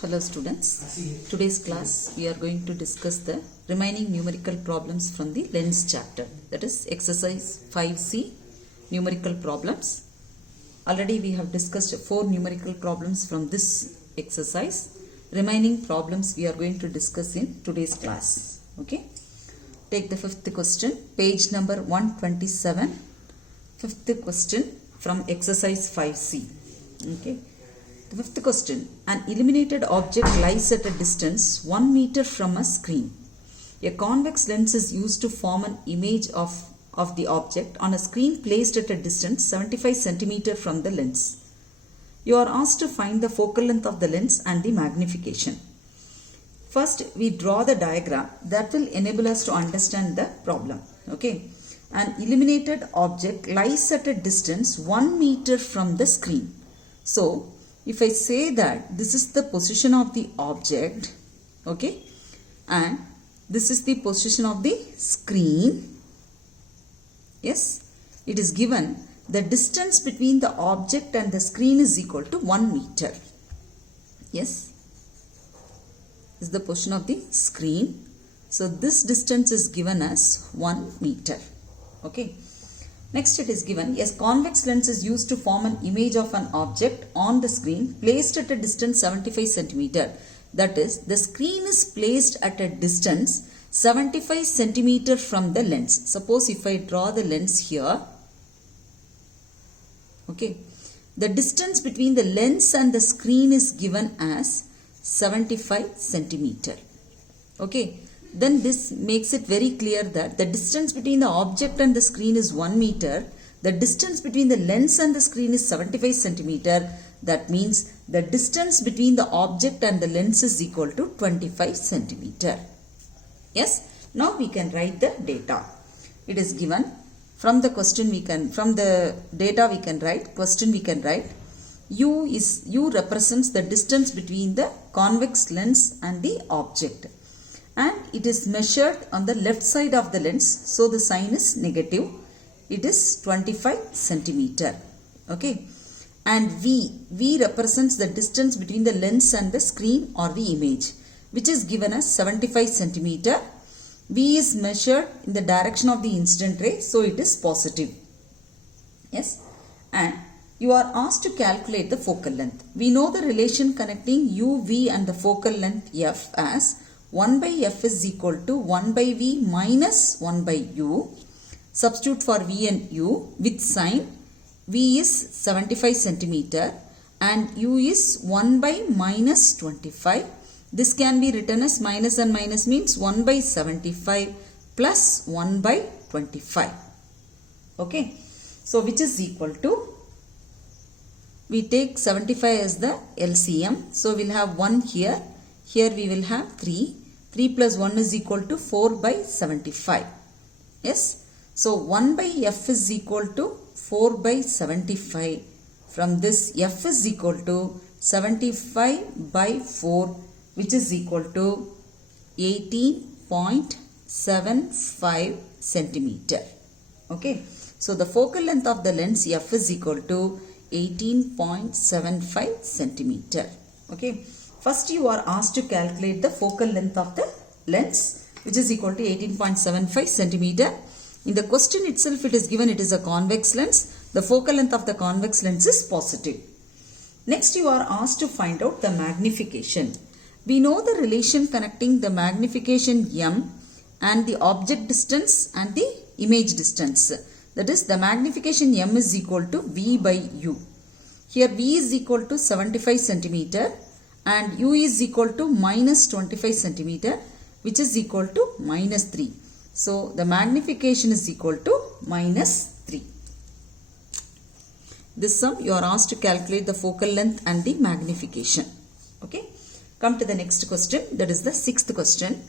Hello students, today's class we are going to discuss the remaining numerical problems from the lens chapter, that is exercise 5C numerical problems. Already we have discussed 4 numerical problems from this exercise. Remaining problems we are going to discuss in today's class. Okay, take the 5th question, page number 127, 5th question from exercise 5C. Okay. The 5th question, an illuminated object lies at a distance 1 meter from a screen. A convex lens is used to form an image of the object on a screen placed at a distance 75 cm from the lens. You are asked to find the focal length of the lens and the magnification. First, we draw the diagram that will enable us to understand the problem. Okay. An illuminated object lies at a distance 1 meter from the screen. So, if I say that this is the position of the object, okay, and this is the position of the screen, yes, it is given the distance between the object and the screen is equal to 1 meter. Yes, this is the position of the screen. So, this distance is given as 1 meter. Okay. Next, it is given, a convex lens is used to form an image of an object on the screen placed at a distance 75 cm. That is, the screen is placed at a distance 75 cm from the lens. Suppose if I draw the lens here, okay, the distance between the lens and the screen is given as 75 cm. Okay. Then this makes it very clear that the distance between the object and the screen is 1 meter. The distance between the lens and the screen is 75 cm. That means the distance between the object and the lens is equal to 25 cm. Yes. Now we can write the data. It is given from the question from the data we can write, question we can write. U represents the distance between the convex lens and the object. And it is measured on the left side of the lens, so the sign is negative. It is 25 cm. Okay. And V represents the distance between the lens and the screen or the image, which is given as 75 cm. V is measured in the direction of the incident ray, so it is positive. Yes. And you are asked to calculate the focal length. We know the relation connecting U, V and the focal length F as 1 by F is equal to 1 by V minus 1 by U. Substitute for V and U with sign. V is 75 cm and U is 1 by minus 25. This can be written as minus and minus means 1 by 75 plus 1 by 25. Okay. So, which is equal to, we take 75 as the LCM. So, we will have 1 here. Here we will have 3. 3 plus 1 is equal to 4 by 75. Yes. So, 1 by F is equal to 4 by 75. From this, F is equal to 75 by 4, which is equal to 18.75 centimeter. Okay. So, the focal length of the lens F is equal to 18.75 centimeter. Okay. First, you are asked to calculate the focal length of the lens, which is equal to 18.75 centimeter. In the question itself, it is given it is a convex lens. The focal length of the convex lens is positive. Next, you are asked to find out the magnification. We know the relation connecting the magnification M and the object distance and the image distance. That is, the magnification M is equal to V by U. Here, V is equal to 75 centimeter. And U is equal to minus 25 centimeter, which is equal to minus 3. So, the magnification is equal to minus 3. This sum you are asked to calculate the focal length and the magnification. Okay. Come to the next question, that is the 6th question.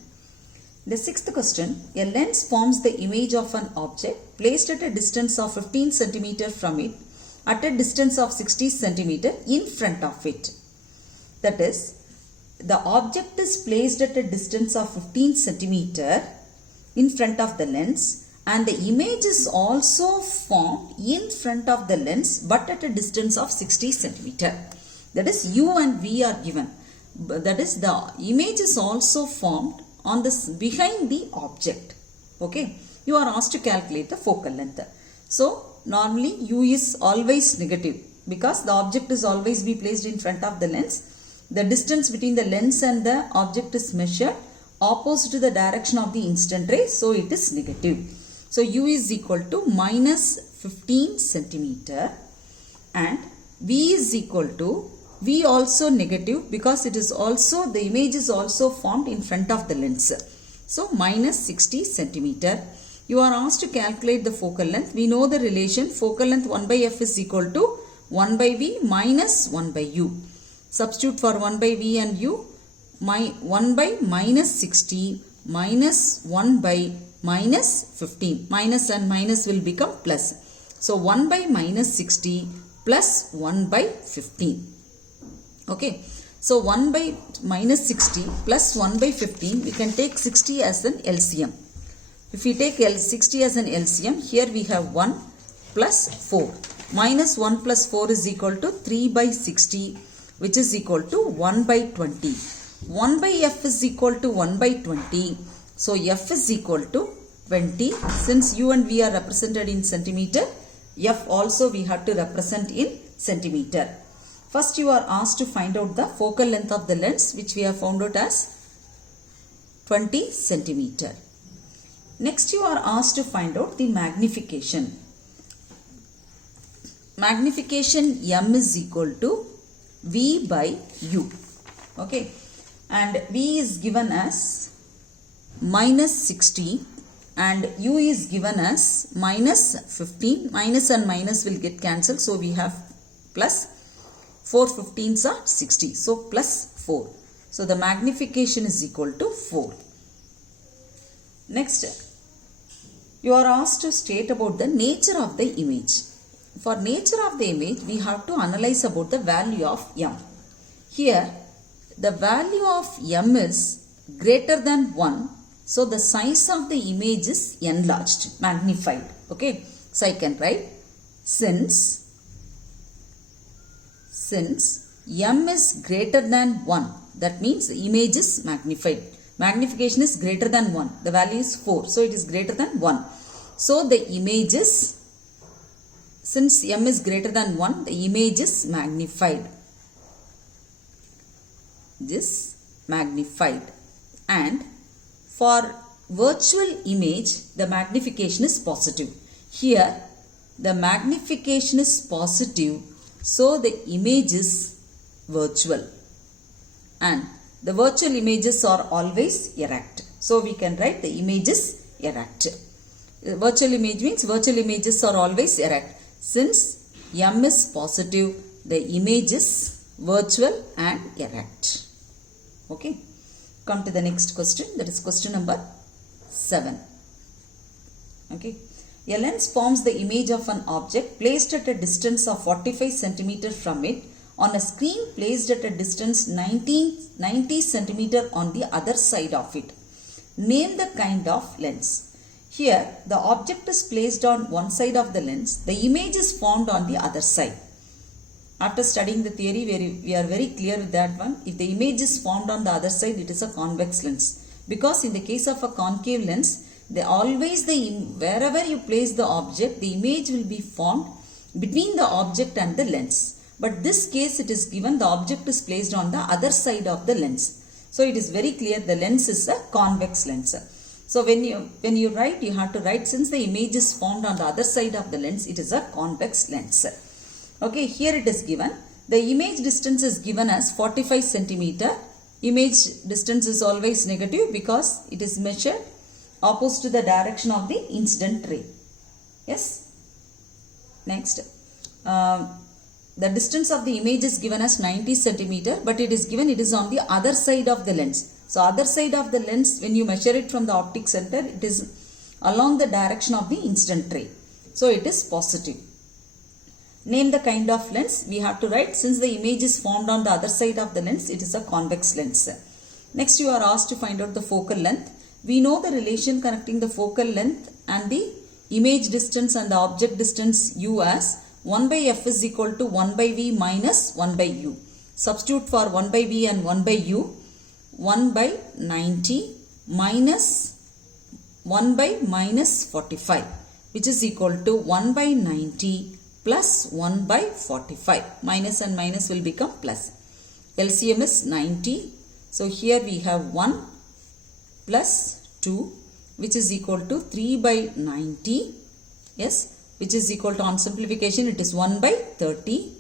The 6th question, a lens forms the image of an object placed at a distance of 15 centimeter from it at a distance of 60 centimeter in front of it. That is, the object is placed at a distance of 15 centimeter in front of the lens and the image is also formed in front of the lens but at a distance of 60 centimeter. That is, U and V are given. that is the image is also formed on this behind the object. Okay, you are asked to calculate the focal length. So normally u is always negative because the object is always be placed in front of the lens. The distance between the lens and the object is measured opposite to the direction of the incident ray, so it is negative. So u is equal to minus 15 centimeter and v is equal to, v also negative because it is also, the image is also formed in front of the lens. So minus 60 centimeter. You are asked to calculate the focal length. We know the relation focal length 1 by f is equal to 1 by v minus 1 by u. Substitute for 1 by v and u. 1 by minus 60 minus 1 by minus 15. Minus and minus will become plus. So 1 by minus 60 plus 1 by 15. Okay. So 1 by minus 60 plus 1 by 15, we can take 60 as an LCM. If we take 60 as an LCM, here we have 1 plus 4. Minus 1 plus 4 is equal to 3 by 60, which is equal to 1 by 20. 1 by f is equal to 1 by 20. So f is equal to 20. Since u and v are represented in centimeter, f also we have to represent in centimeter. First you are asked to find out the focal length of the lens, which we have found out as 20 centimeter. Next you are asked to find out the magnification. Magnification m is equal to v by u. Okay. And v is given as minus 60 and u is given as minus 15. Minus and minus will get cancelled. So we have plus 4 15s are 60. So plus 4. So the magnification is equal to 4. Next, you are asked to state about the nature of the image. For nature of the image, we have to analyze about the value of m. Here, the value of m is greater than 1. So the size of the image is enlarged, magnified. Okay. So I can write since m is greater than 1, that means the image is magnified. Magnification is greater than 1. The value is 4. So it is greater than 1. So the image is, since m is greater than 1, the image is magnified. And for virtual image, the magnification is positive. Here, the magnification is positive. So the image is virtual and the virtual images are always erect. So we can write the image is erect. Virtual image means virtual images are always erect. Since m is positive, the image is virtual and erect. Okay. Come to the next question, that is question number 7. Okay. A lens forms the image of an object placed at a distance of 45 cm from it on a screen placed at a distance 90 cm on the other side of it. Name the kind of lens. Here, the object is placed on one side of the lens. The image is formed on the other side. After studying the theory, we are very clear with that one. If the image is formed on the other side, it is a convex lens. Because in the case of a concave lens, wherever you place the object, the image will be formed between the object and the lens. But this case, it is given the object is placed on the other side of the lens. So it is very clear the lens is a convex lens. So when you write, you have to write, since the image is formed on the other side of the lens, it is a convex lens. Okay, here it is given. The image distance is given as 45 centimeter. Image distance is always negative because it is measured opposite to the direction of the incident ray. Yes. Next, the distance of the image is given as 90 centimeter, but it is given it is on the other side of the lens. So other side of the lens, when you measure it from the optic center, it is along the direction of the incident ray. So it is positive. Name the kind of lens. We have to write, since the image is formed on the other side of the lens, it is a convex lens. Next, you are asked to find out the focal length. We know the relation connecting the focal length and the image distance and the object distance u as 1 by f is equal to 1 by v minus 1 by u. Substitute for 1 by v and 1 by u. 1 by 90 minus 1 by minus 45, which is equal to 1 by 90 plus 1 by 45. Minus and minus will become plus. LCM is 90. So here we have 1 plus 2, which is equal to 3 by 90. Yes, which is equal to, on simplification, it is 1 by 30.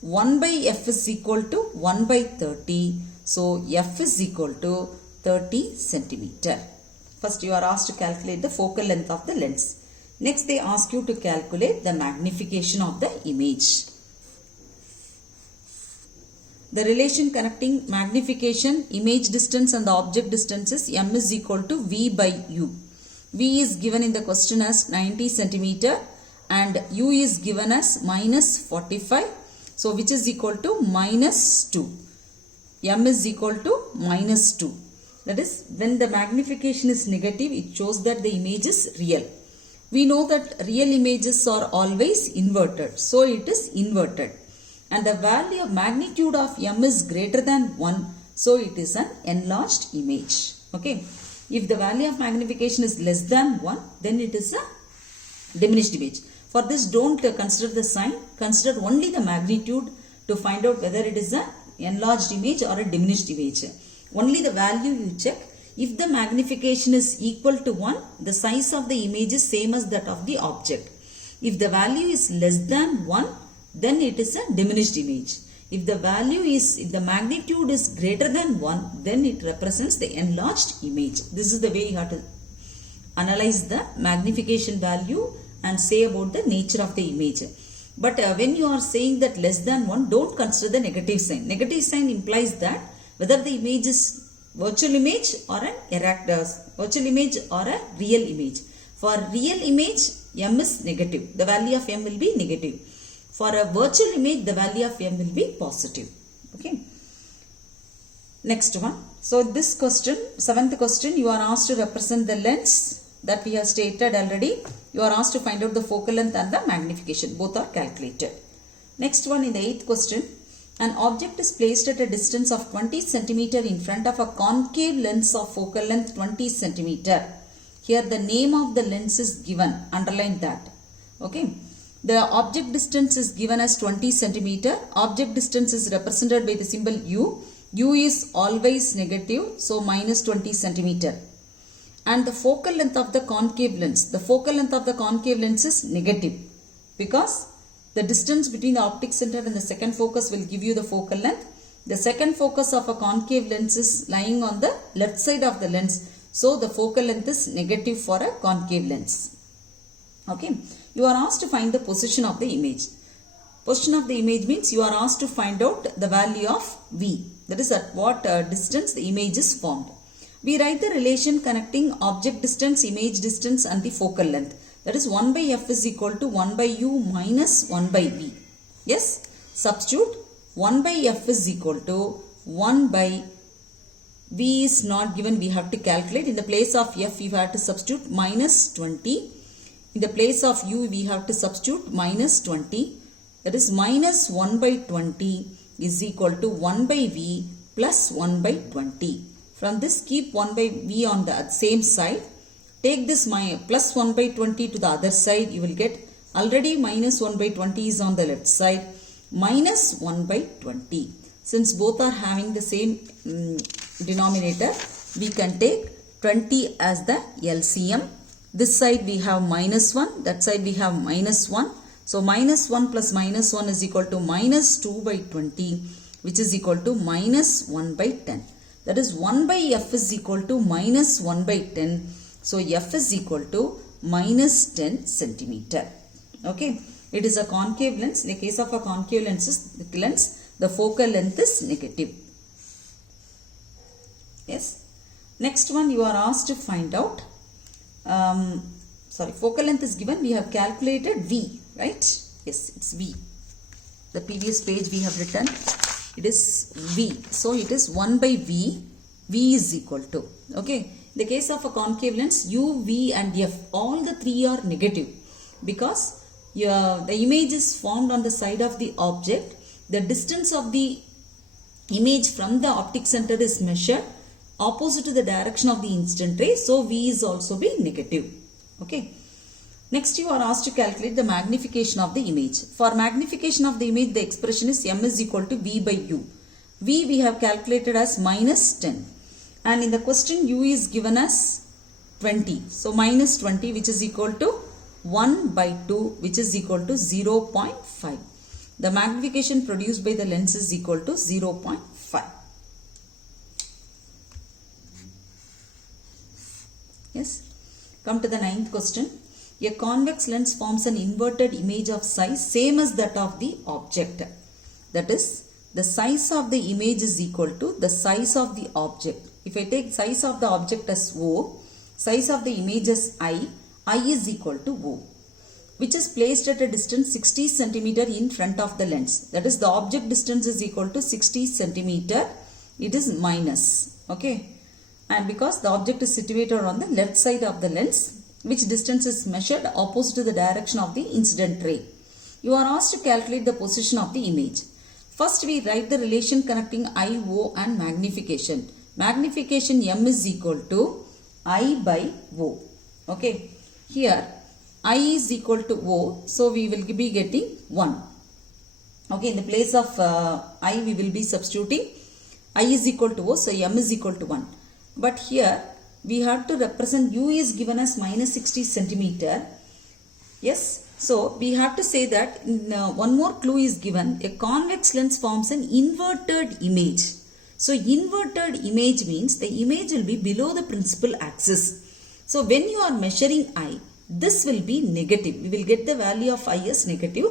1 by f is equal to 1 by 30. So f is equal to 30 centimeter. First you are asked to calculate the focal length of the lens. Next they ask you to calculate the magnification of the image. The relation connecting magnification, image distance and the object distance is m is equal to v by u. V is given in the question as 90 centimeter and u is given as minus 45. So which is equal to minus 2. M is equal to minus 2. That is, when the magnification is negative, it shows that the image is real. We know that real images are always inverted. So it is inverted. And the value of magnitude of M is greater than 1. So it is an enlarged image. Okay. If the value of magnification is less than 1, then it is a diminished image. For this, don't consider the sign. Consider only the magnitude to find out whether it is an enlarged image or a diminished image. Only the value you check. If the magnification is equal to 1, the size of the image is same as that of the object. If the value is less than 1, then it is a diminished image. If the magnitude is greater than 1, then it represents the enlarged image. This is the way you have to analyze the magnification value and say about the nature of the image. But when you are saying that less than 1, don't consider the negative sign. Negative sign implies that whether the image is virtual image or an virtual image or a real image. For real image, m is negative. The value of m will be negative. For a virtual image, the value of m will be positive. Okay. Next one. So this question, 7th question, you are asked to represent the lens that we have stated already. You are asked to find out the focal length and the magnification. Both are calculated. Next one, in the 8th question, an object is placed at a distance of 20 centimeter in front of a concave lens of focal length 20 centimeter. Here the name of the lens is given. Underline that. Okay. The object distance is given as 20 centimeter. Object distance is represented by the symbol u. U is always negative. So minus 20 centimeter. And the focal length of the concave lens. The focal length of the concave lens is negative. Because the distance between the optic center and the second focus will give you the focal length. The second focus of a concave lens is lying on the left side of the lens. So the focal length is negative for a concave lens. Okay. You are asked to find the position of the image. Position of the image means you are asked to find out the value of V. That is at what distance the image is formed. We write the relation connecting object distance, image distance and the focal length. That is 1 by f is equal to 1 by u minus 1 by v. Yes. Substitute 1 by f is equal to 1 by v is not given. We have to calculate. In the place of f, we have to substitute minus 20. In the place of u, we have to substitute minus 20. That is minus 1 by 20 is equal to 1 by v plus 1 by 20. From this, keep 1 by v on the same side. Take this plus 1 by 20 to the other side. You will get already minus 1 by 20 is on the left side. Minus 1 by 20. Since both are having the same denominator, we can take 20 as the LCM. This side we have minus 1. That side we have minus 1. So minus 1 plus minus 1 is equal to minus 2 by 20, which is equal to minus 1 by 10. That is 1 by f is equal to minus 1 by 10. So f is equal to minus 10 centimeter. Okay. It is a concave lens. In the case of a concave lens, the focal length is negative. Yes. Next one, you are asked to find out. Focal length is given. We have calculated V, right? Yes, it's V. The previous page we have written. It is V. So it is 1 by V. V is equal to. Okay. In the case of a concave lens, U, V and F, all the three are negative. Because the image is formed on the side of the object. The distance of the image from the optic center is measured opposite to the direction of the incident ray, so V is also be negative. Okay. Next you are asked to calculate the magnification of the image. For magnification of the image, the expression is M is equal to V by U. V we have calculated as minus 10. And in the question U is given as 20. So minus 20 which is equal to 1 by 2 which is equal to 0.5. The magnification produced by the lens is equal to 0.5. Yes. Come to the 9th question. A convex lens forms an inverted image of size same as that of the object. That is, the size of the image is equal to the size of the object. If I take size of the object as O, size of the image as I is equal to O, which is placed at a distance 60 centimeter in front of the lens. That is, the object distance is equal to 60 centimeter. It is minus. Okay. And because the object is situated on the left side of the lens, which distance is measured opposite to the direction of the incident ray. You are asked to calculate the position of the image. First we write the relation connecting I, O and magnification. Magnification M is equal to I by O. Okay. Here I is equal to O, so we will be getting 1. Okay, in the place of I we will be substituting I is equal to O, so M is equal to 1. But here we have to represent U is given as minus 60 centimeter. Yes, so we have to say that one more clue is given. A convex lens forms an inverted image. So inverted image means the image will be below the principal axis. So when you are measuring I, this will be negative. We will get the value of I as negative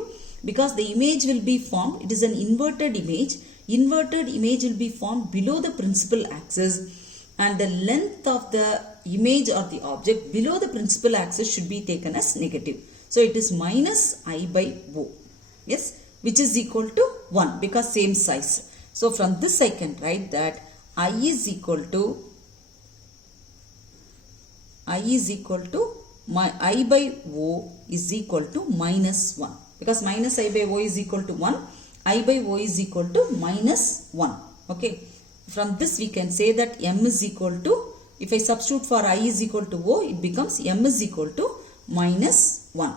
because the image will be formed. It is an inverted image. Inverted image will be formed below the principal axis, and the length of the image or the object below the principal axis should be taken as negative. So it is minus I by O. Yes, which is equal to 1 because same size. So from this I can write that I is equal to my I by O is equal to minus 1. Because minus I by O is equal to 1, I by O is equal to minus 1. Okay. From this we can say that M is equal to, if I substitute for I is equal to O, it becomes M is equal to minus 1.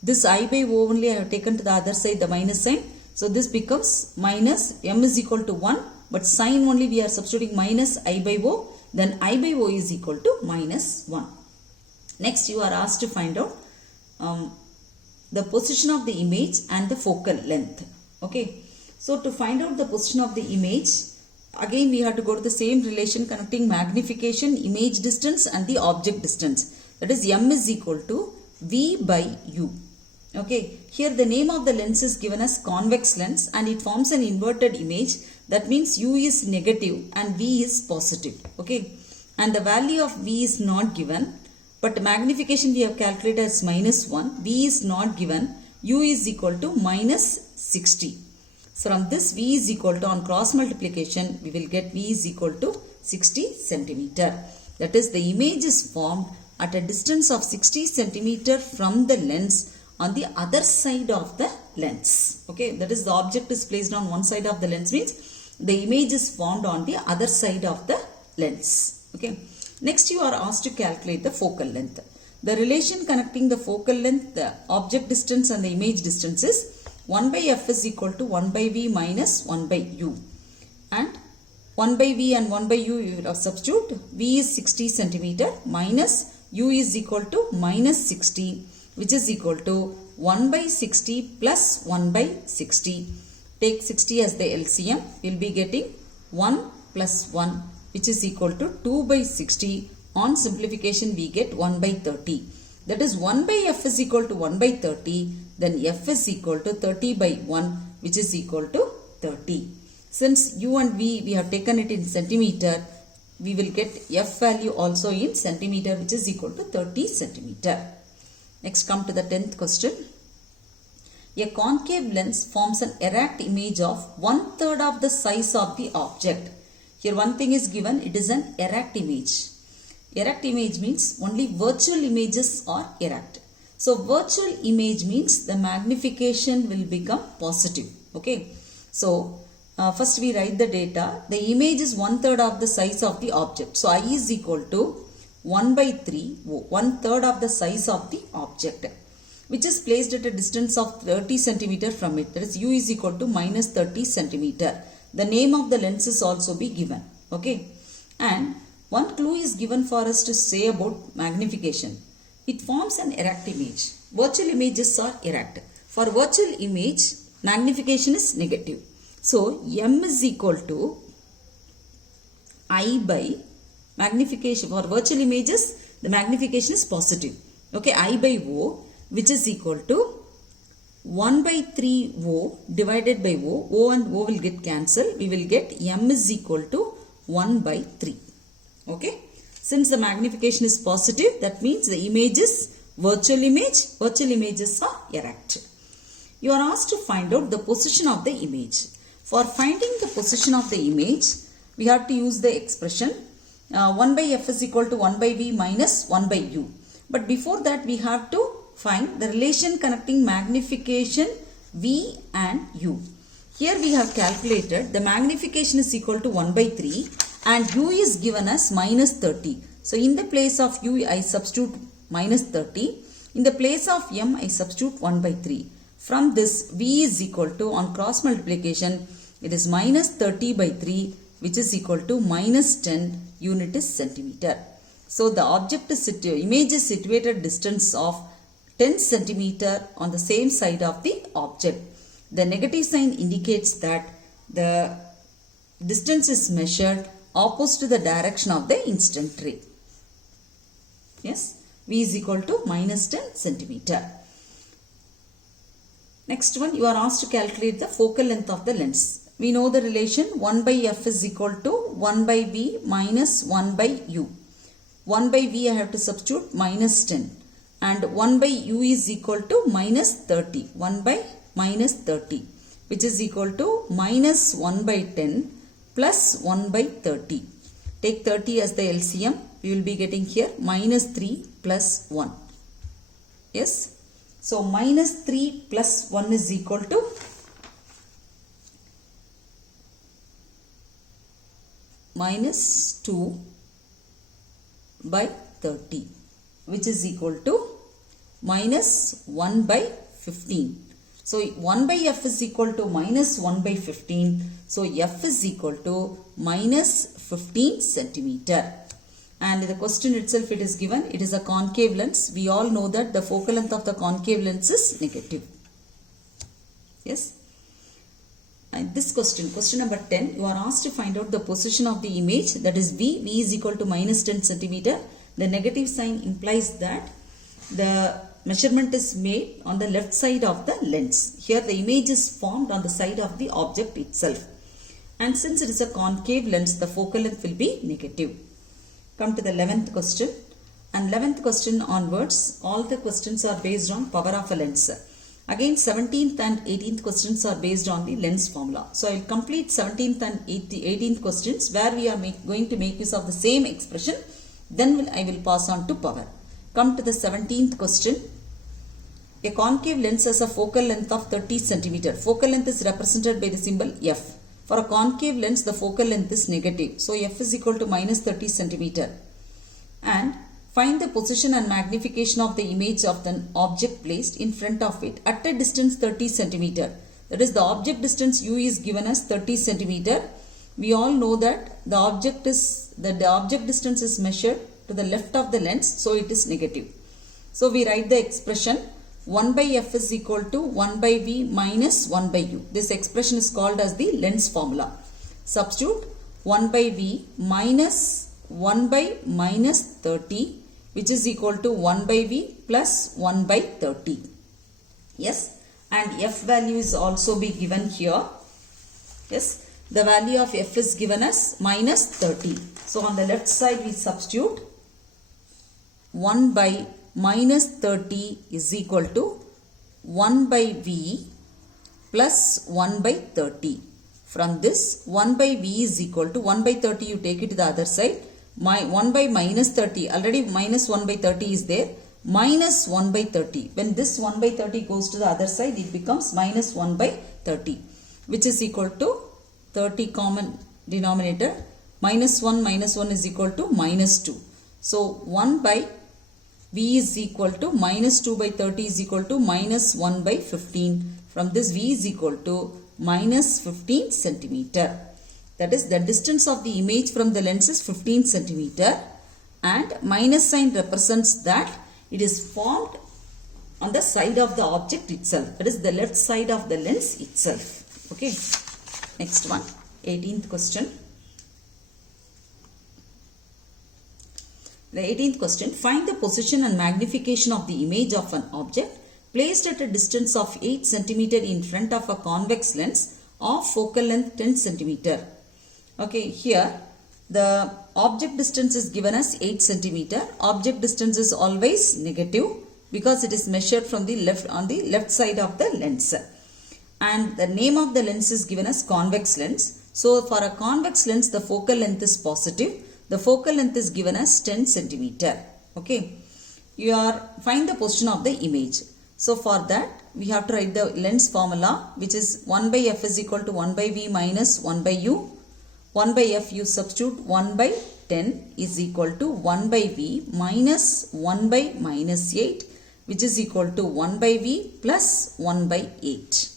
This I by O only I have taken to the other side, the minus sign. So this becomes minus M is equal to 1. But sign only we are substituting minus I by O. Then I by O is equal to minus 1. Next you are asked to find out the position of the image and the focal length. Okay. So to find out the position of the image, again we have to go to the same relation connecting magnification, image distance and the object distance. That is M is equal to V by U. Okay. Here the name of the lens is given as convex lens and it forms an inverted image. That means U is negative and V is positive. Okay. And the value of V is not given. But magnification we have calculated as minus 1. V is not given. U is equal to minus 60. So from this V is equal to, on cross multiplication, we will get V is equal to 60 centimeter. That is, the image is formed at a distance of 60 centimeter from the lens on the other side of the lens. Okay, that is, the object is placed on one side of the lens means the image is formed on the other side of the lens. Okay. Next you are asked to calculate the focal length. The relation connecting the focal length, the object distance and the image distance is 1 by F is equal to 1 by V minus 1 by U. And 1 by V and 1 by U you will substitute. V is 60 centimeter minus U is equal to minus 60, which is equal to 1 by 60 plus 1 by 60. Take 60 as the LCM. We will be getting 1 plus 1, which is equal to 2 by 60. On simplification we get 1 by 30. That is, 1 by F is equal to 1 by 30. Then F is equal to 30 by 1, which is equal to 30. Since U and V we have taken it in centimeter, we will get F value also in centimeter, which is equal to 30 centimeter. Next come to the 10th question. A concave lens forms an erect image of 1/3 of the size of the object. Here one thing is given, it is an erect image. Erect image means only virtual images are erect. So virtual image means the magnification will become positive. Okay. So first we write the data. The image is 1/3 of the size of the object. So I is equal to 1/3, 1/3 of the size of the object, which is placed at a distance of 30 centimeter from it. That is U is equal to minus 30 centimeter. The name of the lens is also be given. Okay. And one clue is given for us to say about magnification. It forms an erect image. Virtual images are erect. For virtual image, magnification is negative. So M is equal to I by magnification. For virtual images, the magnification is positive. Okay, I by O, which is equal to 1/3 O divided by O. O and O will get cancelled. We will get M is equal to 1/3. Okay. Since the magnification is positive, that means the image is virtual image. Virtual images are erect. You are asked to find out the position of the image. For finding the position of the image, we have to use the expression 1/f is equal to 1/v minus 1/u. But before that, we have to find the relation connecting magnification v and u. Here we have calculated the magnification is equal to 1/3 and u is given as minus 30. So in the place of u, I substitute minus 30. In the place of m, I substitute 1/3. From this, v is equal to, on cross multiplication, it is minus 30/3, which is equal to minus 10, unit is centimeter. So the object is image is situated distance of 10 centimeter on the same side of the object. The negative sign indicates that the distance is measured opposite to the direction of the incident ray. Yes, v is equal to minus 10 centimeter. Next one, you are asked to calculate the focal length of the lens. We know the relation 1/f is equal to 1/v minus 1/u. 1/v I have to substitute minus 10 and 1/u is equal to minus 30. 1/-30, which is equal to minus 1/10 plus 1/30. Take 30 as the LCM. We will be getting here minus 3 plus 1. Yes. So minus 3 plus 1 is equal to minus 2/30, which is equal to minus 1/15. So 1/f is equal to minus 1/15. So f is equal to minus 15 centimeter. And the question itself, it is given, it is a concave lens. We all know that the focal length of the concave lens is negative. Yes. And this question number 10, you are asked to find out the position of the image, that is v. V is equal to minus 10 centimeter. The negative sign implies that the measurement is made on the left side of the lens. Here the image is formed on the side of the object itself. And since it is a concave lens, the focal length will be negative. Come to the 11th question. And 11th question onwards, all the questions are based on power of a lens. Again, 17th and 18th questions are based on the lens formula. So I will complete 17th and 18th questions where we are going to make use of the same expression. Then I will pass on to power. Come to the 17th question. A concave lens has a focal length of 30 centimeter. Focal length is represented by the symbol f. For a concave lens, the focal length is negative. So f is equal to minus 30 centimeter. And find the position and magnification of the image of the object placed in front of it at a distance 30 centimeter. That is, the object distance u is given as 30 centimeter. We all know that the object distance is measured to the left of the lens, so it is negative. So we write the expression 1/f is equal to 1/v minus 1/u. This expression is called as the lens formula. Substitute 1/v minus 1/minus 30, which is equal to 1/v plus 1/30. Yes, and f value is also be given here. Yes, the value of f is given as minus 30. So on the left side we substitute 1/minus 30 is equal to 1/v plus 1/30. From this, 1/v is equal to 1/30, you take it to the other side. 1/minus 30, already minus 1/30 is there. minus 1 by 30. When this 1 by 30 goes to the other side, it becomes minus 1 by 30, which is equal to 30 common denominator. Minus 1 is equal to minus 2. So 1 by V is equal to minus 2 by 30 is equal to minus 1 by 15. From this, V is equal to minus 15 centimeter. That is, the distance of the image from the lens is 15 centimeter, and minus sign represents that it is formed on the side of the object itself. That is the left side of the lens itself. Okay. Next one, 18th question. The 18th question, find the position and magnification of the image of an object placed at a distance of 8 cm in front of a convex lens of focal length 10 cm. Okay, here the object distance is given as 8 cm. Object distance is always negative because it is measured from the left, on the left side of the lens. And the name of the lens is given as convex lens. So for a convex lens, the focal length is positive. The focal length is given as 10 centimeter. Okay. You are find the position of the image. So for that, we have to write the lens formula, which is 1 by f is equal to 1 by v minus 1 by u. 1 by f you substitute 1 by 10 is equal to 1 by v minus 1 by minus 8, which is equal to 1 by v plus 1 by 8.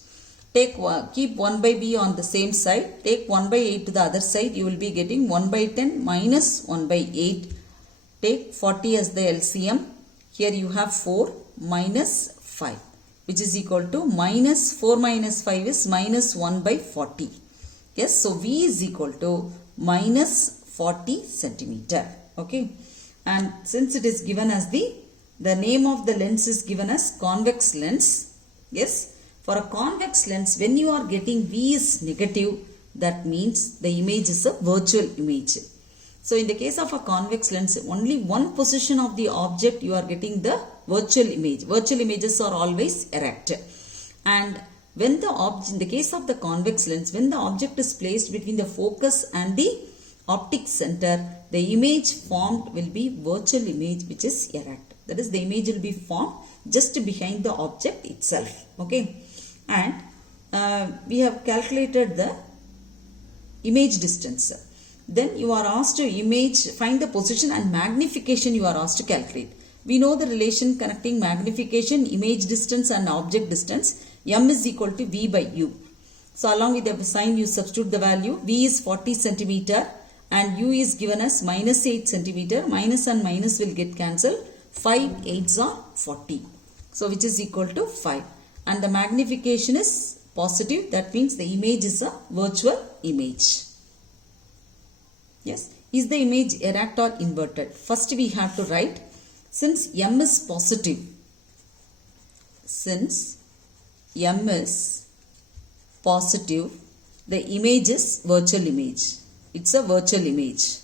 Keep 1 by b on the same side. Take 1 by 8 to the other side. You will be getting 1 by 10 minus 1 by 8. Take 40 as the LCM. Here you have 4 minus 5, which is equal to minus 4 minus 5 is minus 1 by 40. Yes, so V is equal to minus 40 centimeter. Okay. And since it is given as the name of the lens is given as convex lens. Yes. For a convex lens, when you are getting V is negative, that means the image is a virtual image. So in the case of a convex lens, only one position of the object you are getting the virtual image. Virtual images are always erect. And when the object, in the case of the convex lens, when the object is placed between the focus and the optic center, the image formed will be virtual image, which is erect. That is, the image will be formed just behind the object itself. Okay. And we have calculated the image distance. Then you are asked to find the position and magnification you are asked to calculate. We know the relation connecting magnification, image distance and object distance. M is equal to V by U. So along with the sign you substitute the value. V is 40 centimeter and U is given as minus 8 centimeter. Minus and minus will get cancelled. 5 8s are 40. So which is equal to 5. And the magnification is positive. That means the image is a virtual image. Yes. Is the image erect or inverted? First we have to write, since M is positive. Since M is positive, the image is virtual image. It's a virtual image.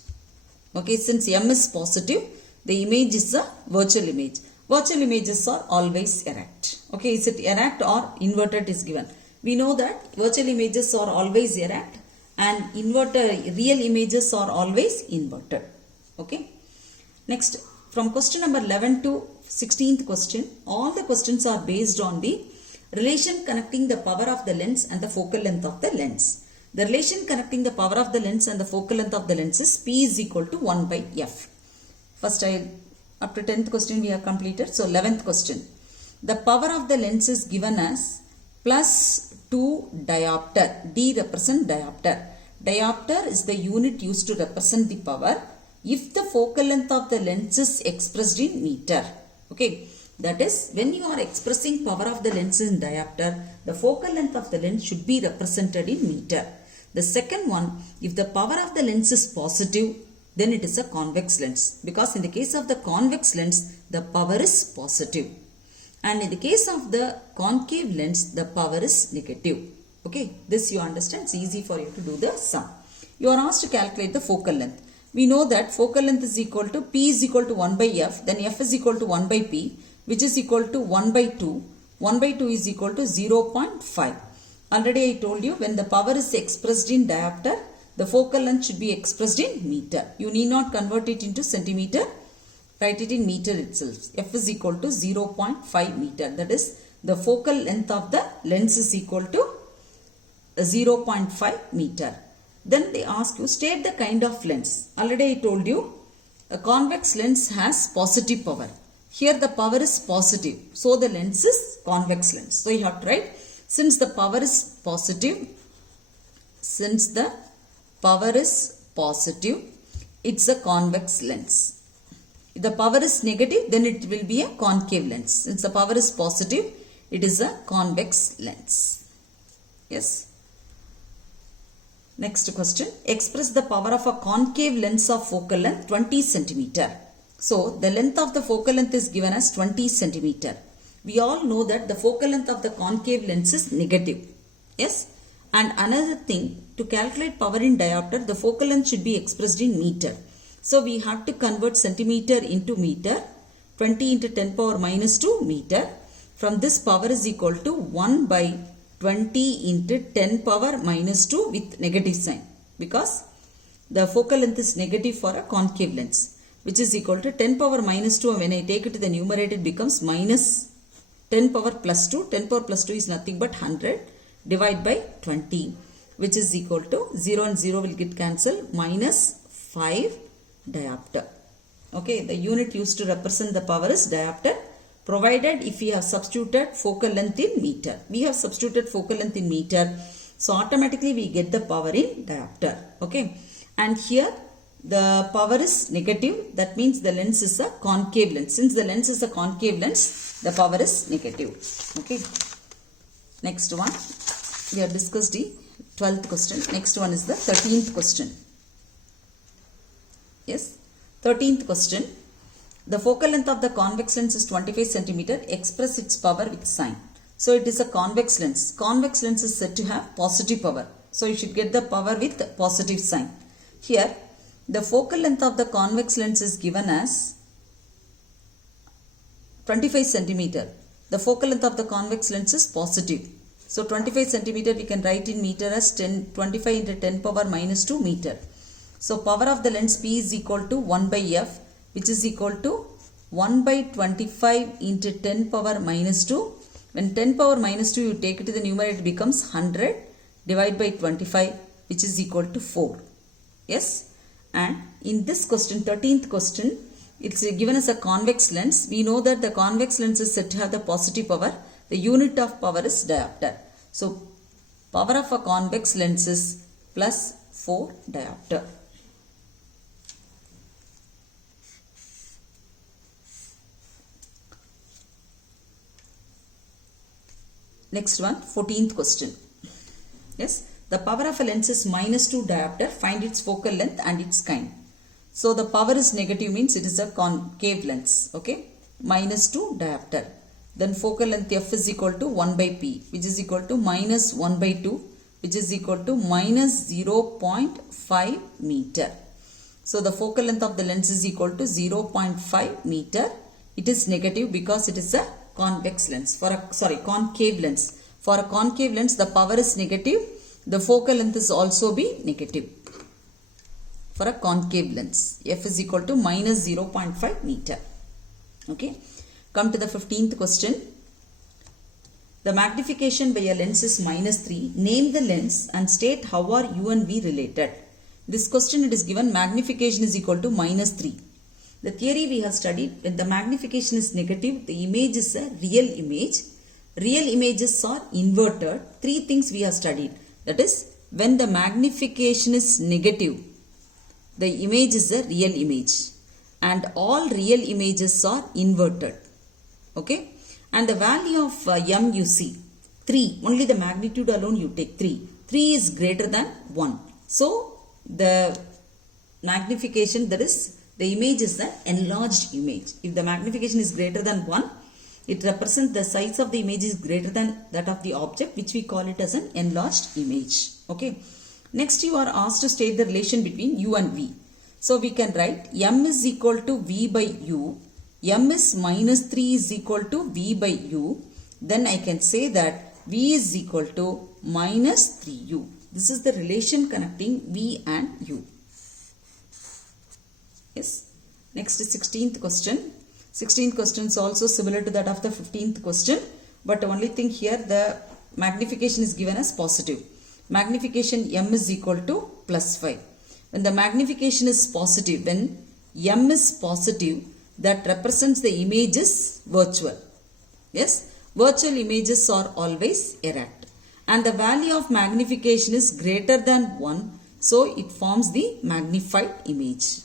Okay. Since M is positive, the image is a virtual image. Virtual images are always erect. Okay, is it erect or inverted is given. We know that virtual images are always erect and real images are always inverted. Okay. Next, from question number 11 to 16th question, all the questions are based on the relation connecting the power of the lens and the focal length of the lens. The relation connecting the power of the lens and the focal length of the lens is P is equal to 1 by F. First, up to 10th question we have completed. So 11th question. The power of the lens is given as plus 2 diopter. D represent diopter. Diopter is the unit used to represent the power if the focal length of the lens is expressed in meter. Okay. That is, when you are expressing power of the lens in diopter, the focal length of the lens should be represented in meter. The second one, if the power of the lens is positive, then it is a convex lens, because in the case of the convex lens, the power is positive. And in the case of the concave lens, the power is negative. Okay, this you understand. It's easy for you to do the sum. You are asked to calculate the focal length. We know that focal length is equal to P is equal to 1 by F, then F is equal to 1 by P, which is equal to 1 by 2. 1 by 2 is equal to 0.5. Already I told you, when the power is expressed in diopter, the focal length should be expressed in meter. You need not convert it into centimeter. write it in meter itself. F is equal to 0.5 meter. That is, the focal length of the lens is equal to 0.5 meter. Then they ask you, state the kind of lens. Already I told you, a convex lens has positive power. Here the power is positive. So the lens is convex lens. So you have to write, since the power is positive, it's a convex lens. If the power is negative, then it will be a concave lens. Since the power is positive, it is a convex lens. Yes. Next question. Express the power of a concave lens of focal length 20 centimeter. So the length of the focal length is given as 20 centimeter. We all know that the focal length of the concave lens is negative. Yes. And another thing, to calculate power in diopter, the focal length should be expressed in meter. So we have to convert centimeter into meter. 20 into 10 power minus 2 meter. From this, power is equal to 1 by 20 into 10 power minus 2 with negative sign. Because the focal length is negative for a concave lens, which is equal to 10 power minus 2. When I take it to the numerator, it becomes minus 10 power plus 2. 10 power plus 2 is nothing but 100. Divide by 20, which is equal to 0 and 0 will get cancelled, minus 5 diopter. Okay, the unit used to represent the power is diopter, provided if we have substituted focal length in meter. We have substituted focal length in meter, so automatically we get the power in diopter. Okay, and here the power is negative. That means the lens is a concave lens. Since the lens is a concave lens, the power is negative. Okay. Next one, we have discussed the 12th question. Next one is the 13th question. Yes, 13th question. The focal length of the convex lens is 25 centimeter. Express its power with sign. So it is a convex lens. Convex lens is said to have positive power. So you should get the power with positive sign. Here, the focal length of the convex lens is given as 25 centimeter. The focal length of the convex lens is positive. So 25 centimeter we can write in meter as 25 into 10 power minus 2 meter. So power of the lens P is equal to 1 by F, which is equal to 1 by 25 into 10 power minus 2. When 10 power minus 2 you take it to the numerator, it becomes 100 divided by 25, which is equal to 4. Yes. And in this question, 13th question, it's given as a convex lens. We know that the convex lens is said to have the positive power. The unit of power is diopter. So, power of a convex lens is plus 4 diopter. Next one, 14th question. Yes, the power of a lens is minus 2 diopter. Find its focal length and its kind. So the power is negative, means it is a concave lens. Okay, minus 2 diopter. Then focal length F is equal to 1 by P, which is equal to minus 1 by 2, which is equal to minus 0.5 meter. So the focal length of the lens is equal to 0.5 meter. It is negative because it is a convex lens. Concave lens. For a concave lens, the power is negative. The focal length is also be negative. For a concave lens, F is equal to minus 0.5 meter. Okay. Come to the 15th question. The magnification by a lens is minus 3. Name the lens and state how are U and V related. This question, it is given magnification is equal to minus 3. The theory we have studied, when the magnification is negative, the image is a real image. Real images are inverted. 3 things we have studied. That is, when the magnification is negative, the image is a real image. And all real images are inverted. Okay. And the value of M you see, 3. Only the magnitude alone you take 3. 3 is greater than 1. So, the magnification, that is, the image is an enlarged image. If the magnification is greater than 1, it represents the size of the image is greater than that of the object, which we call it as an enlarged image. Okay. Next, you are asked to state the relation between U and V. So, we can write M is equal to V by U. M is minus 3 is equal to V by U. Then I can say that V is equal to minus 3U. This is the relation connecting V and U. Yes. Next 16th question. 16th question is also similar to that of the 15th question, but only thing here the magnification is given as positive. Magnification m is equal to plus 5. When the magnification is positive, when m is positive, that represents the image is virtual. Yes, virtual images are always erect. And the value of magnification is greater than 1, so it forms the magnified image.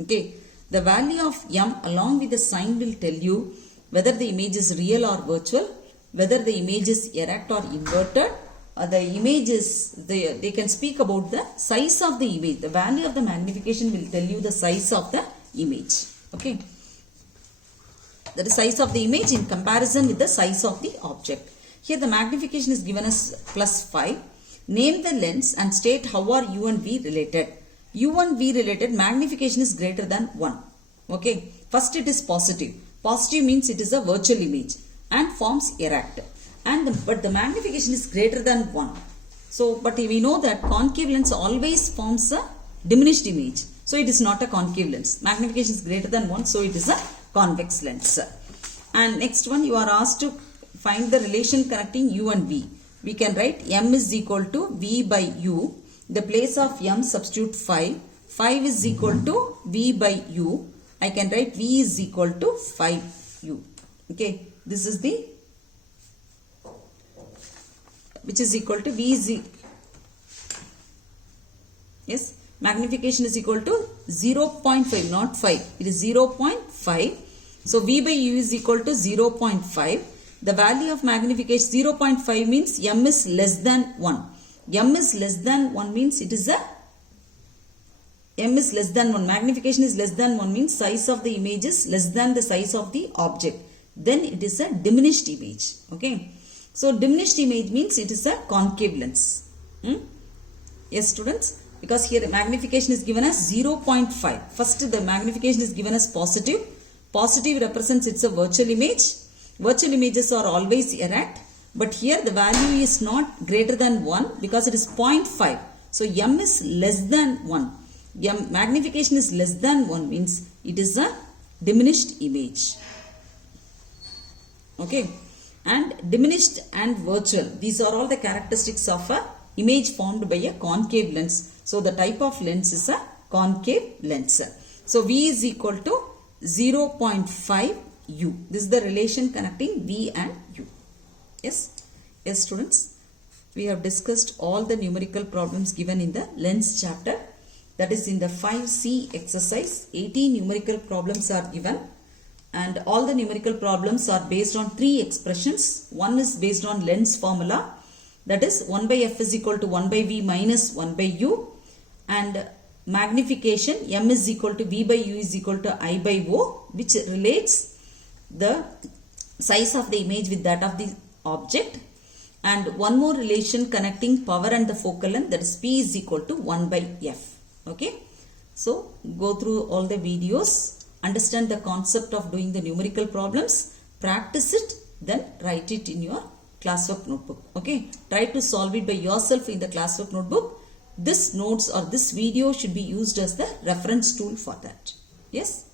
Okay, the value of m along with the sign will tell you whether the image is real or virtual, whether the image is erect or inverted. The image is, they can speak about the size of the image. The value of the magnification will tell you the size of the image. Okay, that is size of the image in comparison with the size of the object. Here the magnification is given as plus 5. Name the lens and state how are u and v related. U and v related, magnification is greater than 1. Okay, first it is positive. Positive means it is a virtual image and forms erect. But the magnification is greater than 1. So, but we know that concave lens always forms a diminished image. So, it is not a concave lens. Magnification is greater than 1. So, it is a convex lens. And next one, you are asked to find the relation connecting u and v. We can write m is equal to v by u. The place of m substitute 5. 5 is equal to v by u. I can write v is equal to 5u. Okay, this is the, which is equal to v is, yes, magnification is equal to 0.5, not 5. It is 0.5. So, v by u is equal to 0.5. The value of magnification 0.5 means m is less than 1. M is less than 1 means it is a, m is less than 1. Magnification is less than 1 means size of the image is less than the size of the object. Then it is a diminished image. Okay. So, diminished image means it is a concave lens. Yes, students, because here magnification is given as 0.5. First, the magnification is given as positive. Positive represents it's a virtual image. Virtual images are always erect. But here the value is not greater than 1 because it is 0.5. So, m is less than 1. Magnification is less than 1 means it is a diminished image. Okay. And diminished and virtual, these are all the characteristics of a image formed by a concave lens. So, the type of lens is a concave lens. So, v is equal to 0.5 u. This is the relation connecting v and u. Yes, yes students, we have discussed all the numerical problems given in the lens chapter. That is in the 5C exercise, 18 numerical problems are given. And all the numerical problems are based on 3 expressions. One is based on lens formula, that is 1 by f is equal to 1 by v minus 1 by u. And magnification, m is equal to v by u is equal to I by o, which relates the size of the image with that of the object. And one more relation connecting power and the focal length, that is p is equal to 1 by f. Okay. So, go through all the videos. Understand the concept of doing the numerical problems, practice it, then write it in your classwork notebook. Okay, try to solve it by yourself in the classwork notebook. This notes or this video should be used as the reference tool for that. Yes.